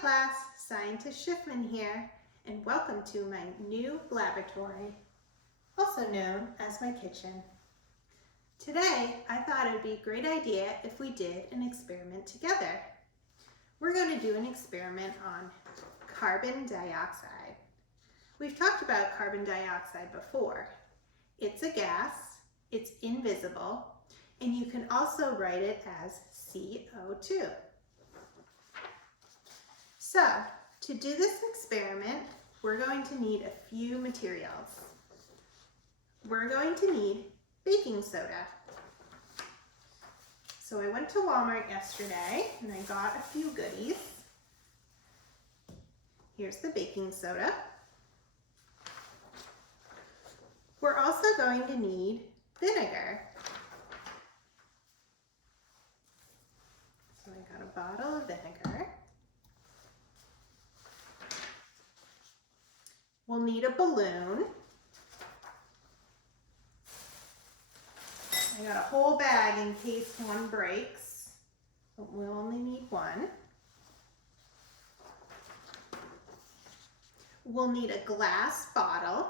class, Scientist Schiffman here, and welcome to my new laboratory, also known as my kitchen. Today, I thought it would be a great idea if we did an experiment together. We're going to do an experiment on carbon dioxide. We've talked about carbon dioxide before. It's a gas, it's invisible, and you can also write it as CO2. So, to do this experiment, we're going to need a few materials. We're going to need baking soda. So I went to Walmart yesterday and I got a few goodies. Here's the baking soda. We're also going to need vinegar. So I got a bottle of vinegar. We'll need a balloon. I got a whole bag in case one breaks, but we'll only need one. We'll need a glass bottle.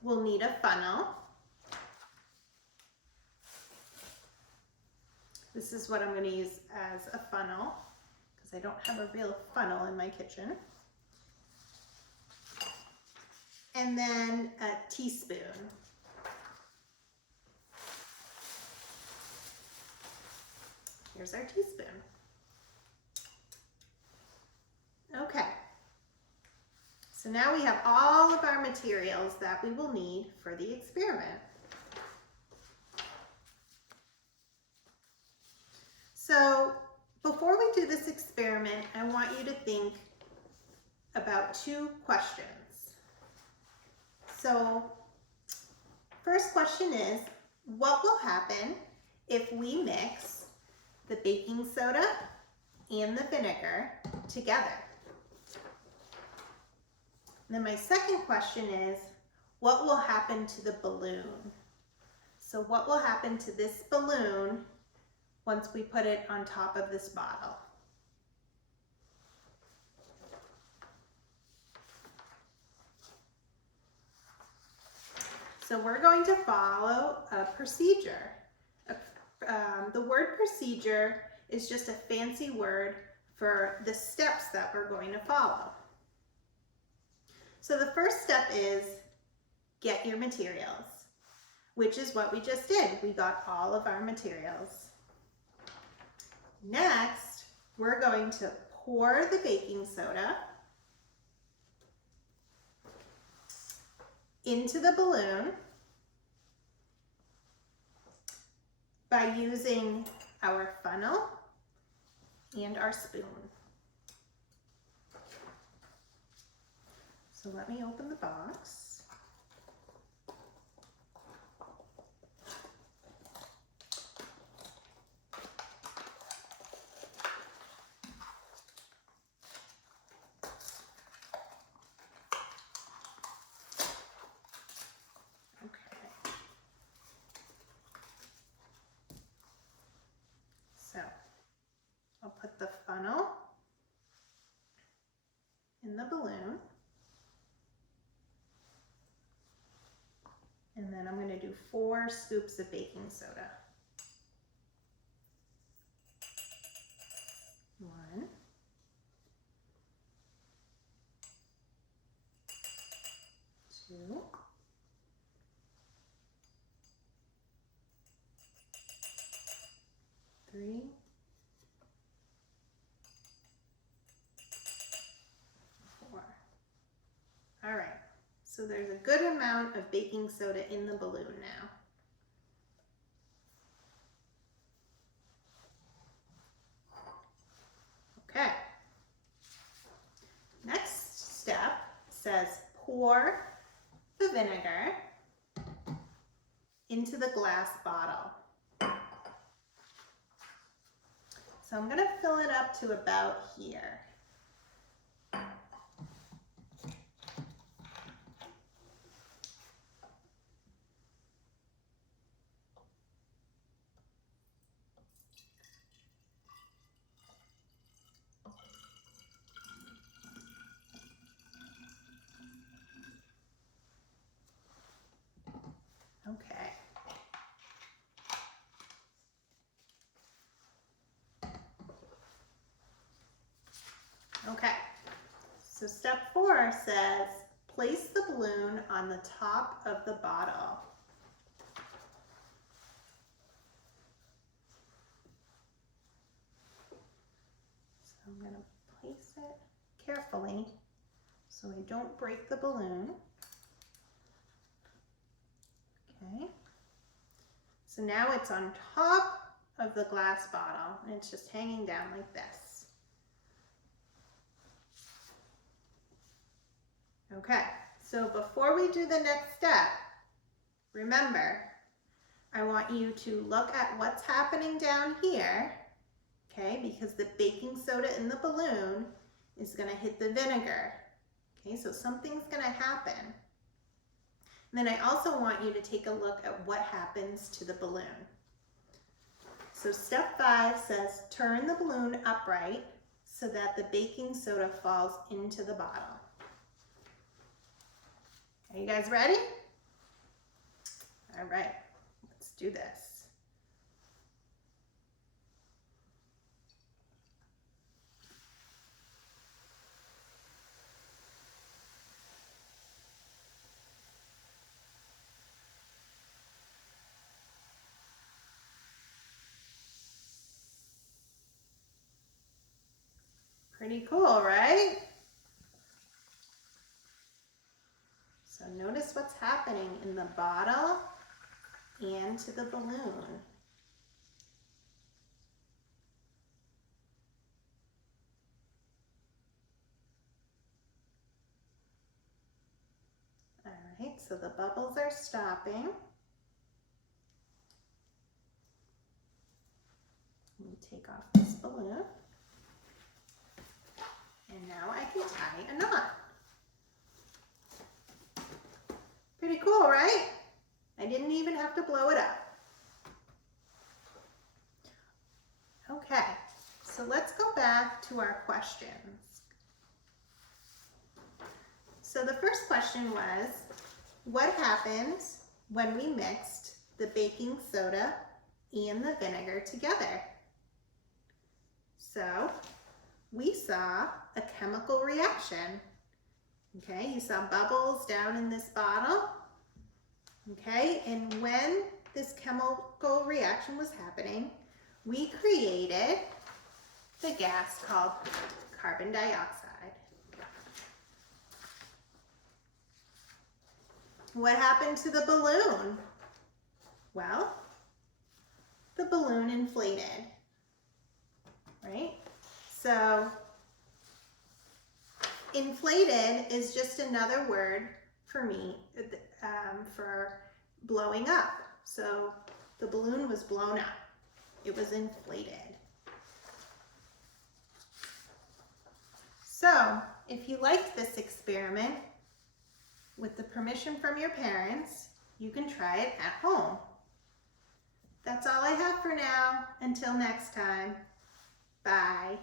We'll need a funnel. This is what I'm going to use as a funnel because I don't have a real funnel in my kitchen. And then a teaspoon. Here's our teaspoon. Okay. So now we have all of our materials that we will need for the experiment. So before we do this experiment, I want you to think about two questions. So first question is, what will happen if we mix the baking soda and the vinegar together? And then my second question is, what will happen to the balloon? So what will happen to this balloon once we put it on top of this bottle? So we're going to follow a procedure. The word procedure is just a fancy word for the steps that we're going to follow. So the first step is get your materials, which is what we just did. We got all of our materials. Next, we're going to pour the baking soda into the balloon by using our funnel and our spoon. So let me open the box. So I'll put the funnel in the balloon, and then I'm going to do 4 scoops of baking soda. 1, 2, 3, 4. All right, so there's a good amount of baking soda in the balloon now. Okay. Next step says pour the vinegar into the glass bottle. So I'm going to fill it up to about here. Okay. Okay, so step 4 says, place the balloon on the top of the bottle. So I'm going to place it carefully so I don't break the balloon. Okay, so now it's on top of the glass bottle and it's just hanging down like this. Okay, so before we do the next step, remember, I want you to look at what's happening down here, okay, because the baking soda in the balloon is going to hit the vinegar. Okay, so something's going to happen. And then I also want you to take a look at what happens to the balloon. So step 5 says, turn the balloon upright so that the baking soda falls into the bottle. Are you guys ready? All right, let's do this. Pretty cool, right? So notice what's happening in the bottle and to the balloon. All right, so the bubbles are stopping. Let me take off this balloon. And now I can tie a knot. Pretty cool, right? I didn't even have to blow it up. Okay, so let's go back to our questions. So the first question was, what happens when we mixed the baking soda and the vinegar together? So we saw a chemical reaction. Okay, you saw bubbles down in this bottle. Okay, and when this chemical reaction was happening, we created the gas called carbon dioxide. What happened to the balloon? Well, the balloon inflated, right? So inflated is just another word for me for blowing up. So the balloon was blown up. It was inflated. So if you liked this experiment, with the permission from your parents, you can try it at home. That's all I have for now. Until next time, bye.